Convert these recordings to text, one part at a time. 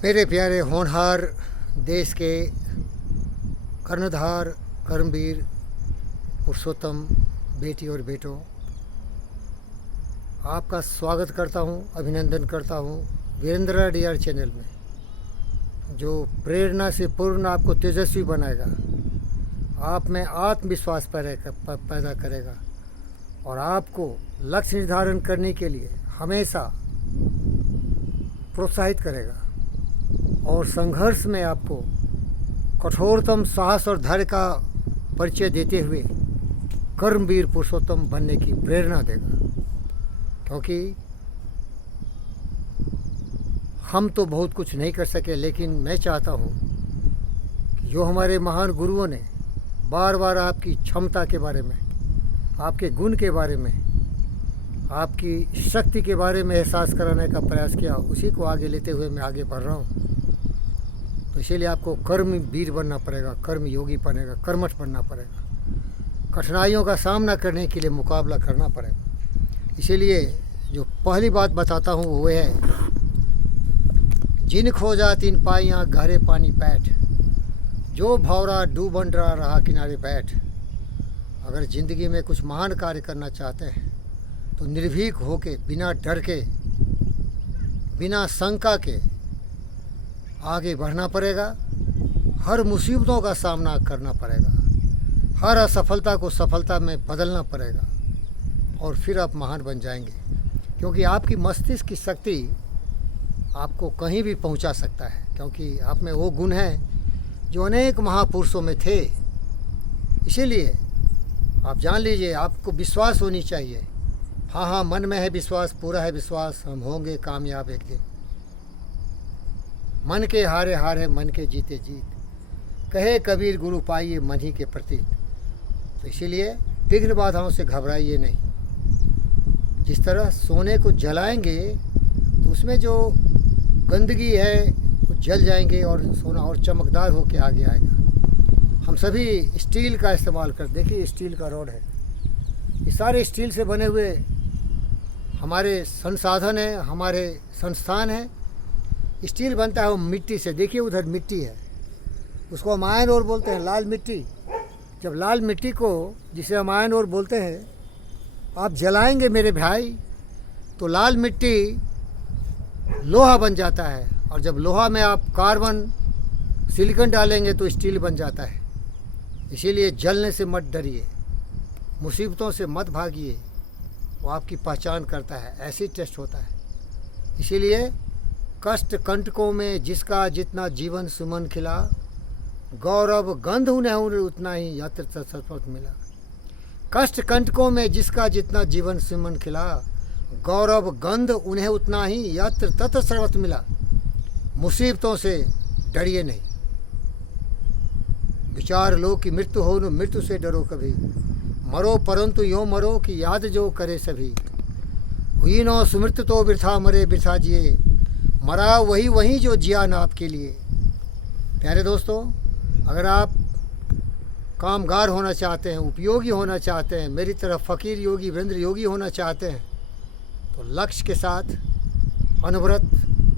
मेरे प्यारे होनहार देश के कर्णधार कर्मवीर पुरुषोत्तम बेटी और बेटों, आपका स्वागत करता हूं, अभिनंदन करता हूं वीरेंद्र डीआर चैनल में, जो प्रेरणा से पूर्ण आपको तेजस्वी बनाएगा, आप में आत्मविश्वास पैदा करेगा और आपको लक्ष्य निर्धारण करने के लिए हमेशा प्रोत्साहित करेगा और संघर्ष में आपको कठोरतम साहस और धैर्य का परिचय देते हुए कर्मवीर पुरुषोत्तम बनने की प्रेरणा देगा। क्योंकि हम तो बहुत कुछ नहीं कर सके, लेकिन मैं चाहता हूँ कि जो हमारे महान गुरुओं ने बार बार आपकी क्षमता के बारे में, आपके गुण के बारे में, आपकी शक्ति के बारे में एहसास कराने का प्रयास किया, उसी को आगे लेते हुए मैं आगे बढ़ रहा हूँ। तो इसीलिए आपको कर्म वीर बनना पड़ेगा, कर्म योगी बनेगा, कर्मठ बनना पड़ेगा, कठिनाइयों का सामना करने के लिए मुकाबला करना पड़ेगा। इसीलिए जो पहली बात बताता हूँ वो है, जिन खोजा तीन पाइयाँ गहरे पानी पैठ, जो भौरा डूबन रहा किनारे बैठ। अगर ज़िंदगी में कुछ महान कार्य करना चाहते हैं तो निर्भीक होके, बिना डर के, बिना शंका के आगे बढ़ना पड़ेगा। हर मुसीबतों का सामना करना पड़ेगा, हर असफलता को सफलता में बदलना पड़ेगा और फिर आप महान बन जाएंगे। क्योंकि आपकी मस्तिष्क की शक्ति आपको कहीं भी पहुंचा सकता है, क्योंकि आप में वो गुण हैं जो अनेक महापुरुषों में थे। इसीलिए आप जान लीजिए, आपको विश्वास होनी चाहिए। हाँ, मन में है विश्वास, पूरा है विश्वास, हम होंगे कामयाब एक दिन। मन के हारे हारे, मन के जीते जीत, कहे कबीर गुरु पाइए मन ही के प्रतीक। तो इसीलिए विघ्न बाधाओं से घबराइए नहीं। जिस तरह सोने को जलाएंगे तो उसमें जो गंदगी है वो जल जाएंगे और सोना और चमकदार होके आगे आएगा। हम सभी स्टील का इस्तेमाल कर, देखिए स्टील का रॉड है, ये सारे स्टील से बने हुए हमारे संसाधन हैं, हमारे संस्थान हैं। स्टील बनता है वो मिट्टी से, देखिए उधर मिट्टी है, उसको हम आयरन ओर बोलते हैं, लाल मिट्टी। जब लाल मिट्टी को, जिसे हम आयरन ओर बोलते हैं, आप जलाएंगे मेरे भाई, तो लाल मिट्टी लोहा बन जाता है, और जब लोहा में आप कार्बन सिलिकॉन डालेंगे तो स्टील बन जाता है। इसीलिए जलने से मत डरिए, मुसीबतों से मत भागिए, वो आपकी पहचान करता है, ऐसी टेस्ट होता है। इसीलिए कष्ट कंटकों में जिसका जितना जीवन सुमन खिला, गौरव गंध उन्हें उतना ही यत्र सत्पथ मिला। कष्ट कंटकों में जिसका जितना जीवन सुमन खिला, गौरव गंध उन्हें उतना ही यत्र तत् सर्वत्र मिला। मुसीबतों से डरिए नहीं, विचार लो कि मृत्यु हो न मृत्यु से डरो कभी, मरो परंतु यो मरो कि याद जो करे सभी। हुई नो सुमृत तो वृथा मरे वृथा जिए, मरा वही जो जिया न आपके लिए। प्यारे दोस्तों, अगर आप कामगार होना चाहते हैं, उपयोगी होना चाहते हैं, मेरी तरह फ़कीर योगी वीरेंद्र योगी होना चाहते हैं, तो लक्ष्य के साथ अनवरत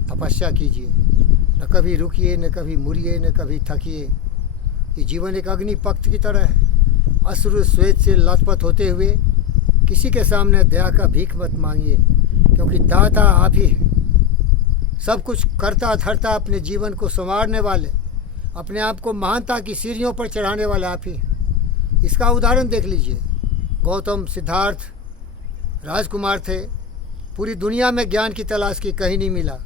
तपस्या कीजिए। न कभी रुकिए, न कभी मुड़िए, न कभी थकिए। ये जीवन एक अग्नि पक्ष की तरह है। अश्रु श्वेत से लथपथ होते हुए किसी के सामने दया का भीख मत मांगिए, क्योंकि दाता आप ही हैं। सब कुछ करता धरता अपने जीवन को संवारने वाले, अपने आप को महानता की सीढ़ियों पर चढ़ाने वाले आप ही हैं। इसका उदाहरण देख लीजिए। गौतम, सिद्धार्थ, राजकुमार थे, पूरी दुनिया में ज्ञान की तलाश की, कहीं नहीं मिला।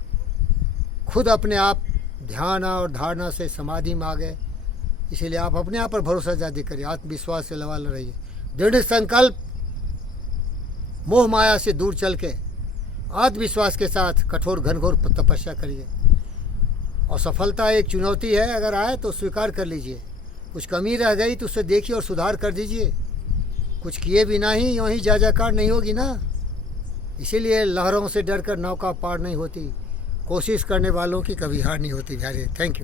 खुद अपने आप ध्यान और धारणा से समाधि में आ गए। इसीलिए आप अपने आप पर भरोसा ज़्यादा करिए, आत्मविश्वास से लवाल रहिए, दृढ़ संकल्प, मोह माया से दूर चल के आत्मविश्वास के साथ कठोर घनघोर तपस्या करिए। और सफलता एक चुनौती है, अगर आए तो स्वीकार कर लीजिए। कुछ कमी रह गई तो उसे देखिए और सुधार कर दीजिए। कुछ किए बिना ही यूँ ही जाकर नहीं होगी ना। इसीलिए लहरों से डरकर नौका पार नहीं होती, कोशिश करने वालों की कभी हार नहीं होती। Thank you.